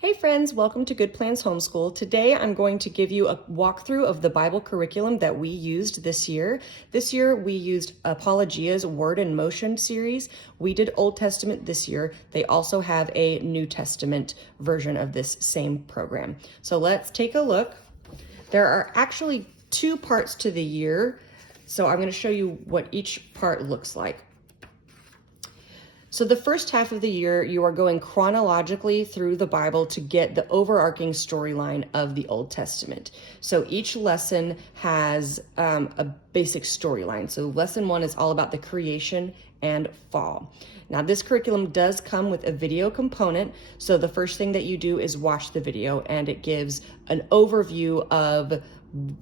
Hey friends, welcome to Good Plans Homeschool. Today I'm going to give you a walkthrough of the Bible curriculum that we used this year. This year we used Apologia's Word in Motion series. We did Old Testament this year. They also have a New Testament version of this same program. So let's take a look. There are actually two parts to the year, so I'm going to show you what each part looks like. So the first half of the year, you are going chronologically through the Bible to get the overarching storyline of the Old Testament. So each lesson has a basic storyline. So lesson 1 is all about the creation and fall. Now this curriculum does come with a video component. So the first thing that you do is watch the video, and it gives an overview of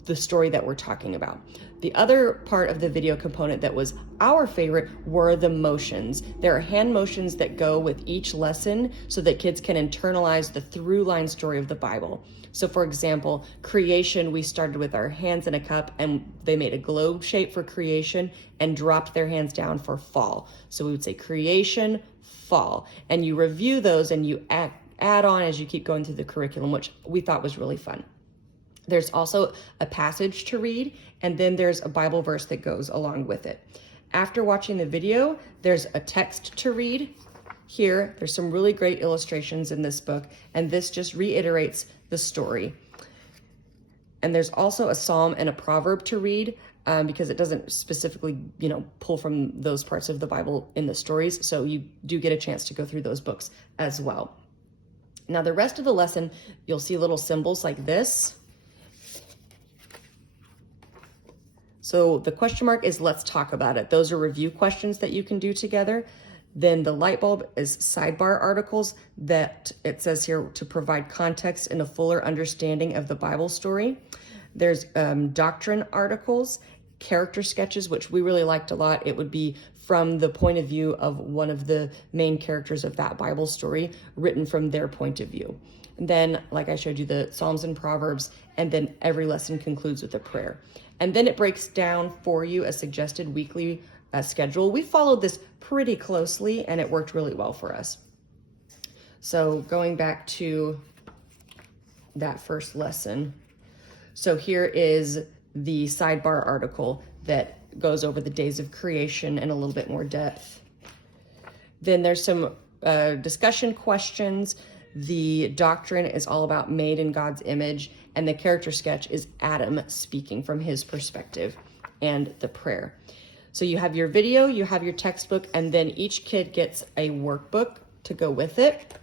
the story that we're talking about. The other part of the video component that was our favorite were the motions. There are hand motions that go with each lesson so that kids can internalize the through line story of the Bible. So for example, creation, we started with our hands in a cup and they made a globe shape for creation and dropped their hands down for fall. So we would say creation, fall, and you review those and you add on as you keep going through the curriculum, which we thought was really fun. There's also a passage to read, and then there's a Bible verse that goes along with it. After watching the video, there's a text to read. Here, there's some really great illustrations in this book, and this just reiterates the story. And there's also a psalm and a proverb to read, because it doesn't specifically, pull from those parts of the Bible in the stories, so you do get a chance to go through those books as well. Now, the rest of the lesson, you'll see little symbols like this. So the question mark is let's talk about it. Those are review questions that you can do together. Then the light bulb is sidebar articles that it says here to provide context and a fuller understanding of the Bible story. There's doctrine articles, character sketches, which we really liked a lot. It would be from the point of view of one of the main characters of that Bible story, written from their point of view. And then, like I showed you, the Psalms and Proverbs, and then every lesson concludes with a prayer. And then it breaks down for you a suggested weekly schedule. We followed this pretty closely, and it worked really well for us. So going back to that first lesson. So here is the sidebar article that goes over the days of creation in a little bit more depth. Then there's some discussion questions. The doctrine is all about made in God's image, and the character sketch is Adam speaking from his perspective, and the prayer. So you have your video, you have your textbook, and then each kid gets a workbook to go with it.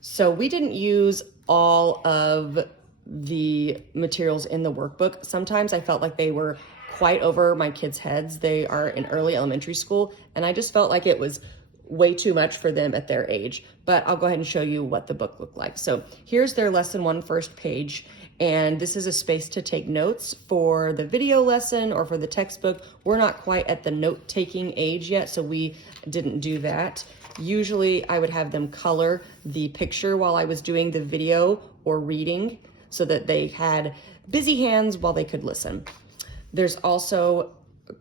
So we didn't use all of the materials in the workbook. Sometimes I felt like they were quite over my kids' heads. They are in early elementary school, and I just felt like it was way too much for them at their age. But I'll go ahead and show you what the book looked like. So here's their lesson 1 first page, and this is a space to take notes for the video lesson or for the textbook. We're not quite at the note-taking age yet, so we didn't do that. Usually I would have them color the picture while I was doing the video or reading so that they had busy hands while they could listen. There's also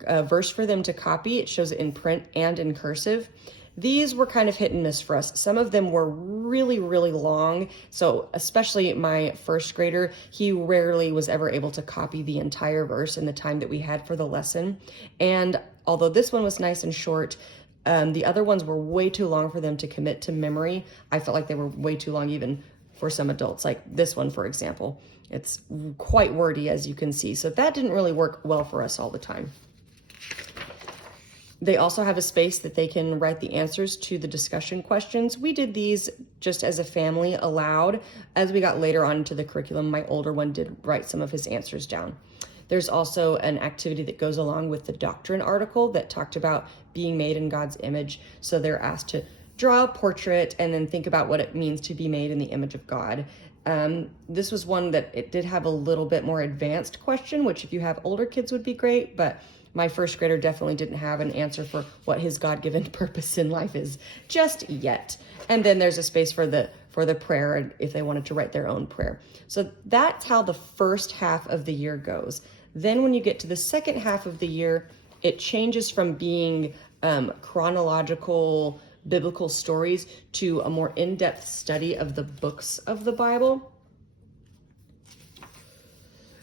a verse for them to copy. It shows it in print and in cursive. These were kind of hit and miss for us. Some of them were really, really long. So especially my first grader, he rarely was ever able to copy the entire verse in the time that we had for the lesson. And although this one was nice and short, the other ones were way too long for them to commit to memory. I felt like they were way too long even for some adults, like this one, for example. It's quite wordy, as you can see. So that didn't really work well for us all the time. They also have a space that they can write the answers to the discussion questions. We did these just as a family aloud. As we got later on into the curriculum, my older one did write some of his answers down. There's also an activity that goes along with the doctrine article that talked about being made in God's image. So they're asked to draw a portrait and then think about what it means to be made in the image of God. This was one that it did have a little bit more advanced question, which if you have older kids would be great, but my first grader definitely didn't have an answer for what his God-given purpose in life is just yet. And then there's a space for the prayer if they wanted to write their own prayer. So that's how the first half of the year goes. Then when you get to the second half of the year, it changes from being chronological biblical stories to a more in-depth study of the books of the Bible.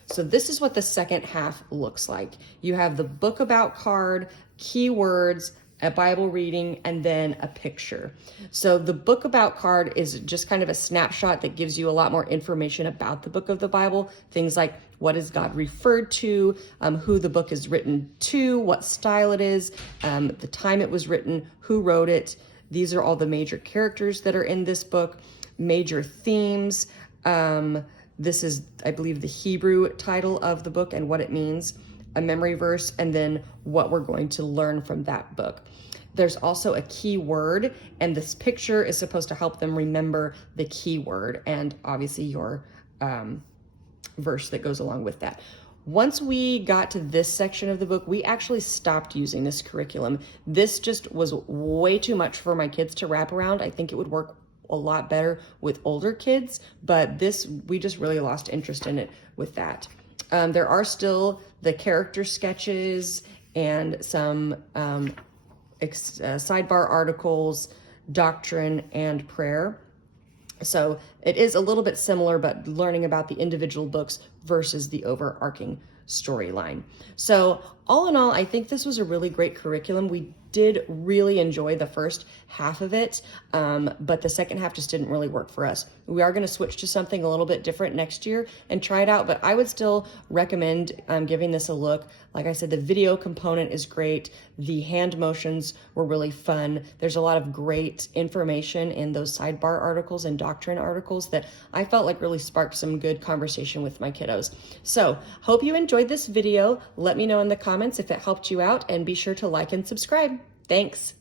So this is what the second half looks like. You have the book about card, keywords, a Bible reading, and then a picture. So the book about card is just kind of a snapshot that gives you a lot more information about the book of the Bible. Things like what is God referred to, who the book is written to, what style it is, the time it was written, who wrote it. These are all the major characters that are in this book, major themes. This is, I believe, the Hebrew title of the book and what it means, a memory verse, and then what we're going to learn from that book. There's also a key word, and this picture is supposed to help them remember the key word and obviously your verse that goes along with that. Once we got to this section of the book, we actually stopped using this curriculum. This just was way too much for my kids to wrap around. I think it would work a lot better with older kids, but this, we just really lost interest in it with that. There are still the character sketches and some sidebar articles, doctrine, and prayer. So it is a little bit similar, but learning about the individual books versus the overarching storyline. So all in all, I think this was a really great curriculum. We did really enjoy the first half of it, but the second half just didn't really work for us. We are going to switch to something a little bit different next year and try it out, but I would still recommend giving this a look. Like I said, the video component is great. The hand motions were really fun. There's a lot of great information in those sidebar articles and doctrine articles that I felt like really sparked some good conversation with my kiddos. So hope you enjoyed this video. Let me know in the comments if it helped you out, and be sure to like and subscribe. Thanks.